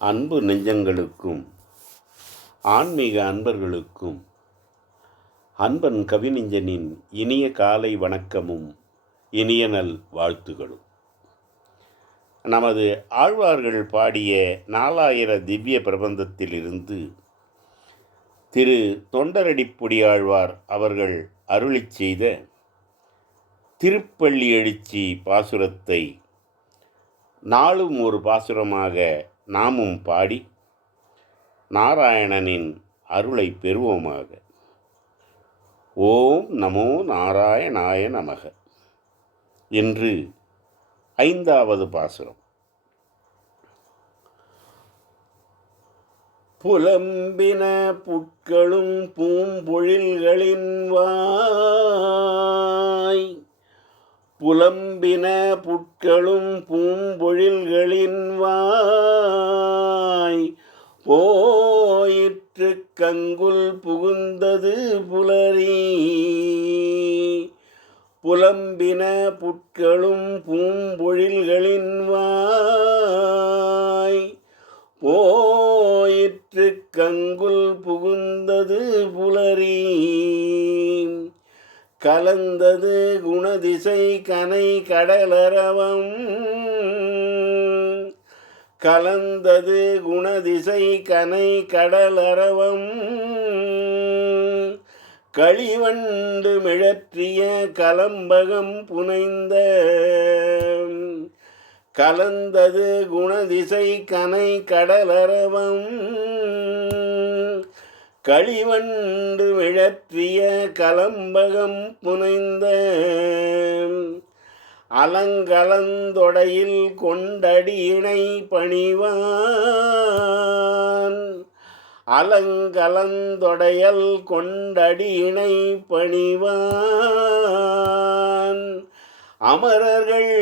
அன்பு நெஞ்சங்களுக்கும் ஆன்மீக அன்பர்களுக்கும் அன்பன் கவிநெஞ்சனின் இனிய காலை வணக்கமும் இனிய நல் வாழ்த்துகளும். நமது ஆழ்வார்கள் பாடிய நாலாயிர திவ்ய பிரபந்தத்திலிருந்து திரு தொண்டரடிப்புடியாழ்வார் அவர்கள் அருளிச் செய்த திருப்பள்ளி எழுச்சி பாசுரத்தை நாளும் ஒரு பாசுரமாக நாமும் பாடி நாராயணனின் அருளை பெறுவோமாக. ஓம் நமோ நாராயணாய நமக. என்று ஐந்தாவது பாசுரம். புலம்பின புட்களும் பூம்பொழில்களின் வா புலம்பின புட்களும் பூம்பொழில்களின் வாய். போயிற்று கங்குல் புகுந்தது புலரி. புலம்பின புட்களும் பூம்பொழில்களின் வாய். போயிற்று கங்குல் புகுந்தது புலரி. கலந்தது குணதிசை கனை கடலரவம். கலந்தது குணதிசை கனை கடலரவம். களிவண்டு மிழற்றிய கலம்பகம் புனைந்த. கலந்தது குணதிசை கனை கடலரவம். களிவண்டு விழற்றிய கலம்பகம் புனைந்த அலங்கலந்தொடையில் கொண்டடியினை பணிவான். அலங்கலந்தொடையல் கொண்டடியினை பணிவான். அமரர்கள்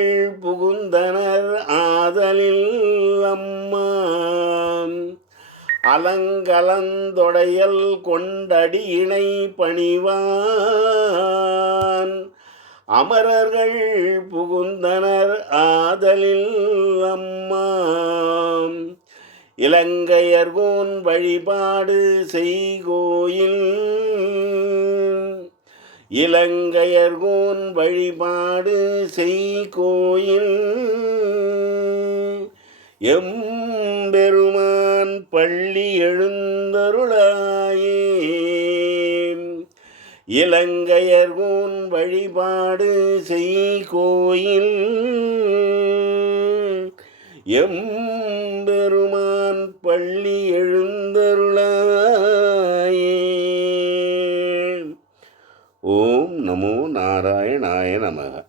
புகுந்தனர் ஆதலில் அலங்கலந்தொடையல் கொண்டடி இணை பணிவான். அமரர்கள் புகுந்தனர் ஆதலில் அம்மா இலங்கையர்கோன் வழிபாடு செய்கோயில். இலங்கையர்கோன் வழிபாடு செய்கோயில். எம் எம்பெருமான் பள்ளி எழுந்தருளாயே. இலங்கையர்கோன் வழிபாடு செய் கோயில் எம்பெருமான் பள்ளி எழுந்தருளாயே. ஓம் நமோ நாராயணாய நமக.